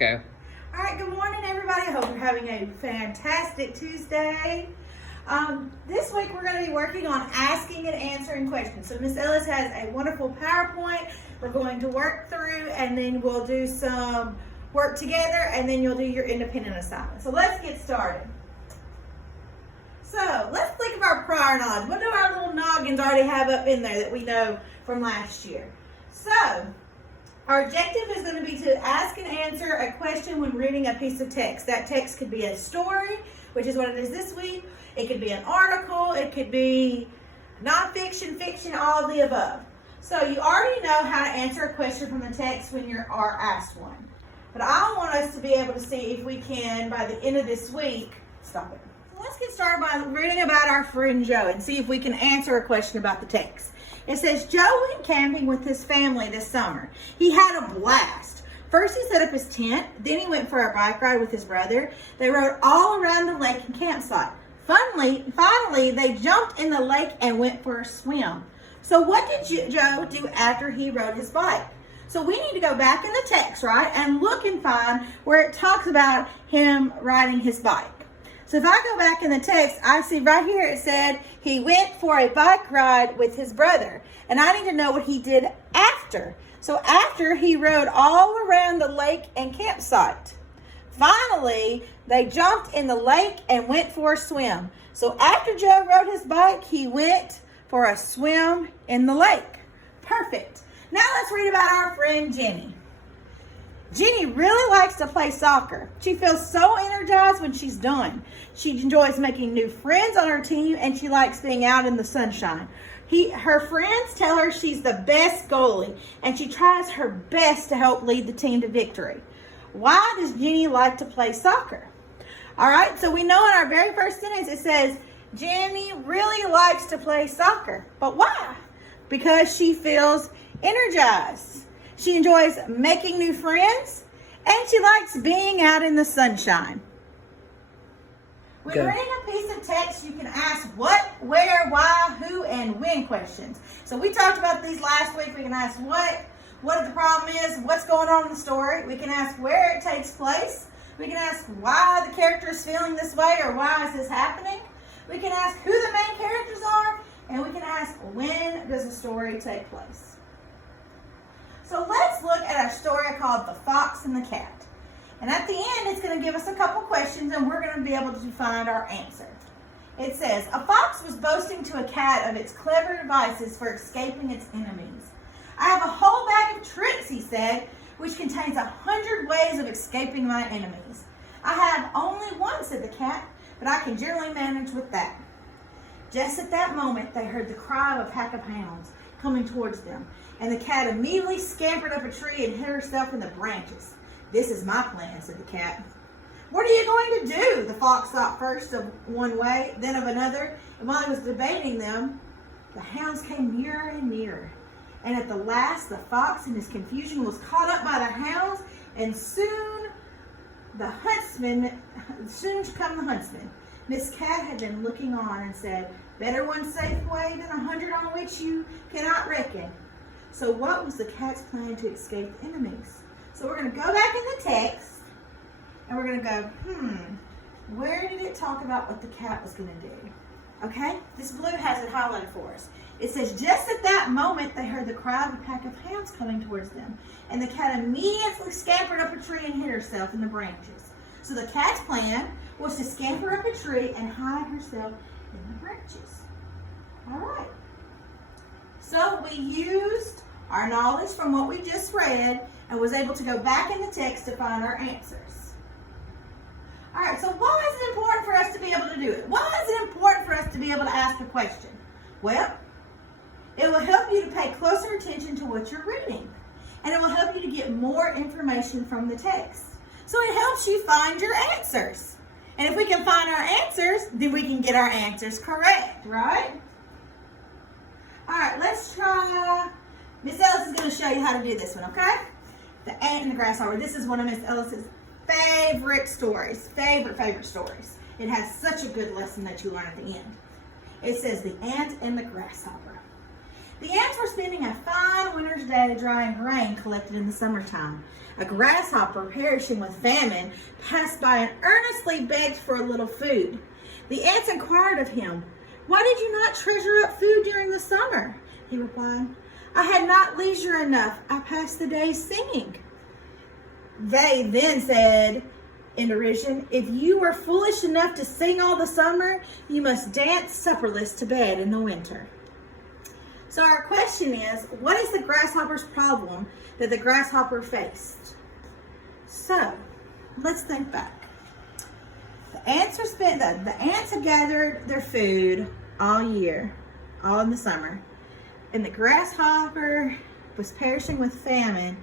Go. All right, good morning, everybody. I hope you're having a fantastic Tuesday. This week we're going to be working on asking and answering questions. So Miss Ellis has a wonderful PowerPoint we're going to work through, and then we'll do some work together, and then you'll do your independent assignment. So let's get started. So let's think of our prior knowledge. What do our little noggins already have up in there that we know from last year? So our objective is going to be to ask and answer a question when reading a piece of text. That text could be a story, which is what it is this week. It could be an article. It could be nonfiction, fiction, all of the above. So you already know how to answer a question from the text when you are asked one. But I want us to be able to see if we can, by the end of this week, stop it. So let's get started by reading about our friend Joe and see if we can answer a question about the text. It says, Joe went camping with his family this summer. He had a blast. First he set up his tent, then he went for a bike ride with his brother. They rode all around the lake and campsite. Finally, they jumped in the lake and went for a swim. So what did Joe do after he rode his bike? So we need to go back in the text, right, and look and find where it talks about him riding his bike. So if I go back in the text, I see right here it said he went for a bike ride with his brother. And I need to know what he did after. So after he rode all around the lake and campsite. Finally, they jumped in the lake and went for a swim. So after Joe rode his bike, he went for a swim in the lake. Perfect. Now let's read about our friend Jenny. Jenny really likes to play soccer. She feels so energized when she's done. She enjoys making new friends on her team, and she likes being out in the sunshine. Her friends tell her she's the best goalie, and she tries her best to help lead the team to victory. Why does Jenny like to play soccer? All right, so we know in our very first sentence it says, Jenny really likes to play soccer. But why? Because she feels energized. She enjoys making new friends, and she likes being out in the sunshine. When reading a piece of text, you can ask what, where, why, who, and when questions. So we talked about these last week. We can ask what the problem is, what's going on in the story. We can ask where it takes place. We can ask why the character is feeling this way, or why is this happening. We can ask who the main characters are, and we can ask when does the story take place. So let's look at our story called The Fox and the Cat. And at the end, it's going to give us a couple questions, and we're going to be able to find our answer. It says, a fox was boasting to a cat of its clever devices for escaping its enemies. I have a whole bag of tricks, he said, which contains 100 ways of escaping my enemies. I have only one, said the cat, but I can generally manage with that. Just at that moment, they heard the cry of a pack of hounds coming towards them, and the cat immediately scampered up a tree and hid herself in the branches. This is my plan, said the cat. What are you going to do? The fox thought first of one way, then of another, and while he was debating them, the hounds came nearer and nearer. And at the last, the fox in his confusion was caught up by the hounds, and soon come the huntsman. Miss Cat had been looking on and said, better one safe way than 100 on which you cannot reckon. So what was the cat's plan to escape the enemies? So we're going to go back in the text, and we're going to go, where did it talk about what the cat was going to do? Okay, this blue has it highlighted for us. It says, just at that moment, they heard the cry of a pack of hounds coming towards them. And the cat immediately scampered up a tree and hid herself in the branches. So the cat's plan was to scamper up a tree and hide herself in the branches. All right. So we used our knowledge from what we just read and was able to go back in the text to find our answers. All right, so why is it important for us to be able to do it? Why is it important for us to be able to ask a question? Well, it will help you to pay closer attention to what you're reading. And it will help you to get more information from the text. So it helps you find your answers. And if we can find our answers, then we can get our answers correct, right? All right, let's try. Miss Ellis is going to show you how to do this one, okay? The Ant and the Grasshopper. This is one of Miss Ellis's favorite stories. Favorite stories. It has such a good lesson that you learn at the end. It says the ant and the grasshopper. The ants were spending a fine winter's day drying grain collected in the summertime. A grasshopper, perishing with famine, passed by and earnestly begged for a little food. The ants inquired of him, "Why did you not treasure up food during the summer?" He replied, "I had not leisure enough. I passed the days singing." They then said in derision, "If you were foolish enough to sing all the summer, you must dance supperless to bed in the winter." So our question is, what is the grasshopper's problem that the grasshopper faced? So let's think back. The ants had gathered their food all year, all in the summer, and the grasshopper was perishing with famine,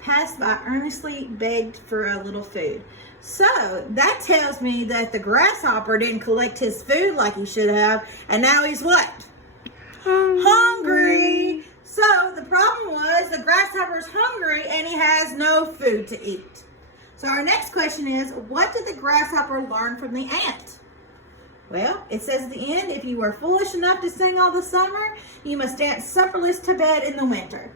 passed by earnestly begged for a little food. So that tells me that the grasshopper didn't collect his food like he should have, and now he's what? Hungry. So the problem was the grasshopper's hungry and he has no food to eat. So our next question is, what did the grasshopper learn from the ant? Well, it says at the end, if you were foolish enough to sing all the summer, you must dance supperless to bed in the winter.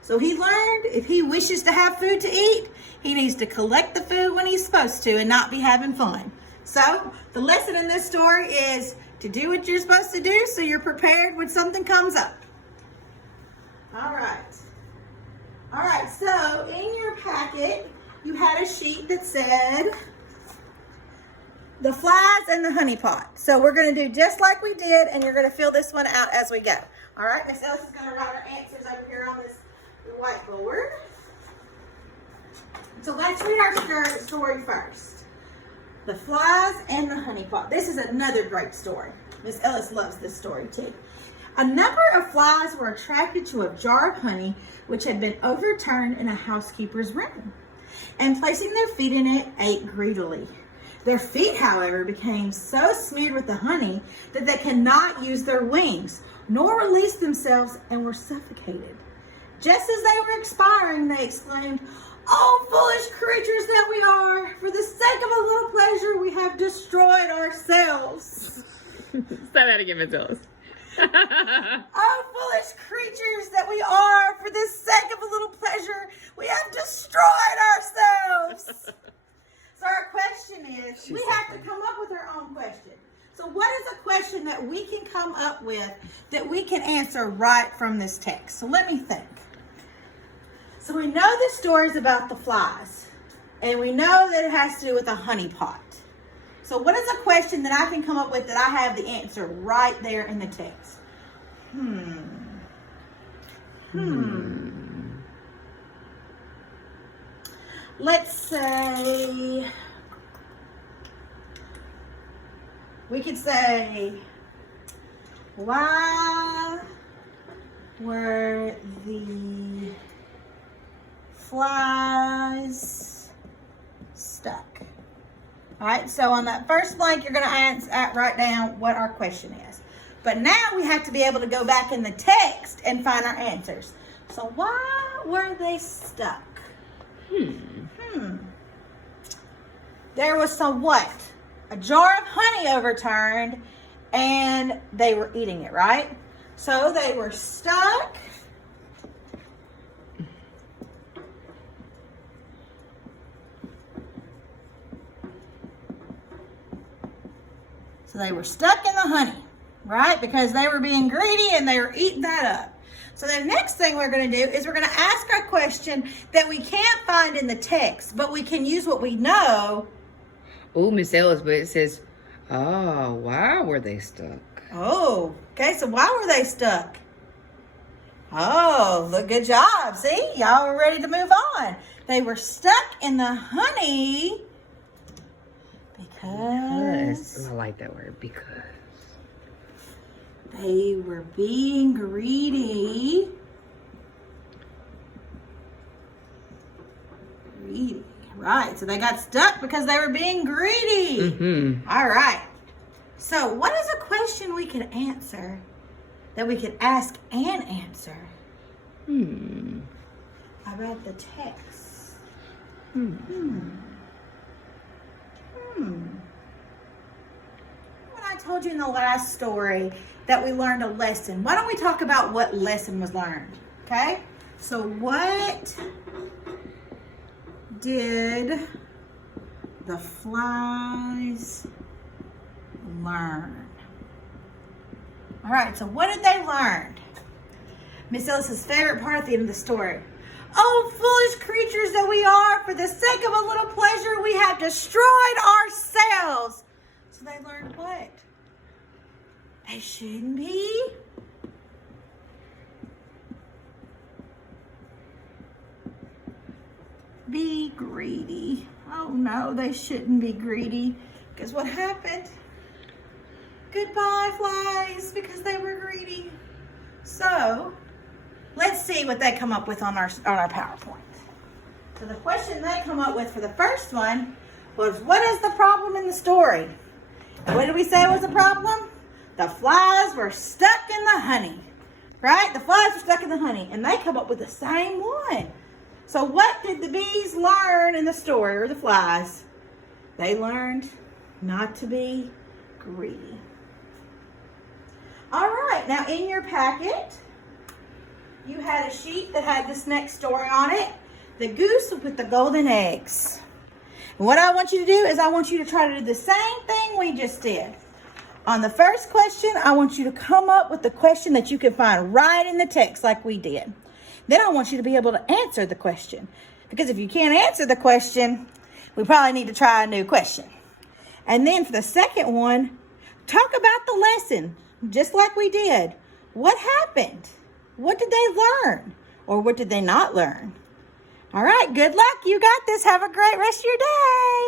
So he learned if he wishes to have food to eat, he needs to collect the food when he's supposed to and not be having fun. So the lesson in this story is to do what you're supposed to do so you're prepared when something comes up. All right, so in your packet, you had a sheet that said the flies and the honey pot. So we're going to do just like we did, and you're going to fill this one out as we go. All right, Miss Ellis is going to write our answers over here on this whiteboard. So let's read our story first. The flies and the honey pot. This is another great story. Miss Ellis loves this story too. A number of flies were attracted to a jar of honey which had been overturned in a housekeeper's room, and placing their feet in it, ate greedily. Their feet, however, became so smeared with the honey that they could not use their wings, nor release themselves, and were suffocated. Just as they were expiring, they exclaimed, "Oh, foolish creatures that we are! For the sake of a little pleasure, we have destroyed ourselves." Say that again, Miss Ellis. "Oh, foolish creatures that we are! For the sake of a little pleasure, we have destroyed ourselves." So our question is, we have to come up with our own question. So what is a question that we can come up with that we can answer right from this text? So let me think. So we know the story's about the flies, and we know that it has to do with a honey pot. So what is a question that I can come up with that I have the answer right there in the text? Let's say, we could say, why were the flies stuck? All right, so on that first blank, you're going to write down what our question is. But now we have to be able to go back in the text and find our answers. So why were they stuck? There was some what? A jar of honey overturned, and they were eating it, right? So they were stuck. So they were stuck in the honey, right? Because they were being greedy and they were eating that up. So the next thing we're going to do is we're going to ask our question that we can't find in the text, but we can use what we know. Oh, Miss Ellis, but it says, oh, why were they stuck? Oh, okay. So why were they stuck? Oh, look, good job. See, y'all are ready to move on. They were stuck in the honey because I like that word, because they were being greedy. Right, so they got stuck because they were being greedy. All right. So what is a question we could answer that we could ask and answer about the text? When I told you in the last story that we learned a lesson. Why don't we talk about what lesson was learned? Okay? So what did the flies learn? All right, so what did they learn? Miss Ellis's favorite part at the end of the story. Oh, foolish creatures that we are, for the sake of a little pleasure, we have destroyed ourselves. So they learned what? They shouldn't be greedy. Oh no, they shouldn't be greedy. Because what happened? Goodbye, flies, because they were greedy. So, let's see what they come up with on our PowerPoint. So the question they come up with for the first one was, what is the problem in the story? What did we say was the problem? The flies were stuck in the honey, right? The flies were stuck in the honey, and they come up with the same one. So what did the bees learn in the story, or the flies? They learned not to be greedy. All right, now in your packet, you had a sheet that had this next story on it, The Goose with the Golden Eggs. And what I want you to do is I want you to try to do the same thing we just did. On the first question, I want you to come up with the question that you can find right in the text like we did. Then I want you to be able to answer the question. Because if you can't answer the question, we probably need to try a new question. And then for the second one, talk about the lesson, just like we did. What happened? What did they learn? Or what did they not learn? All right, good luck. You got this. Have a great rest of your day.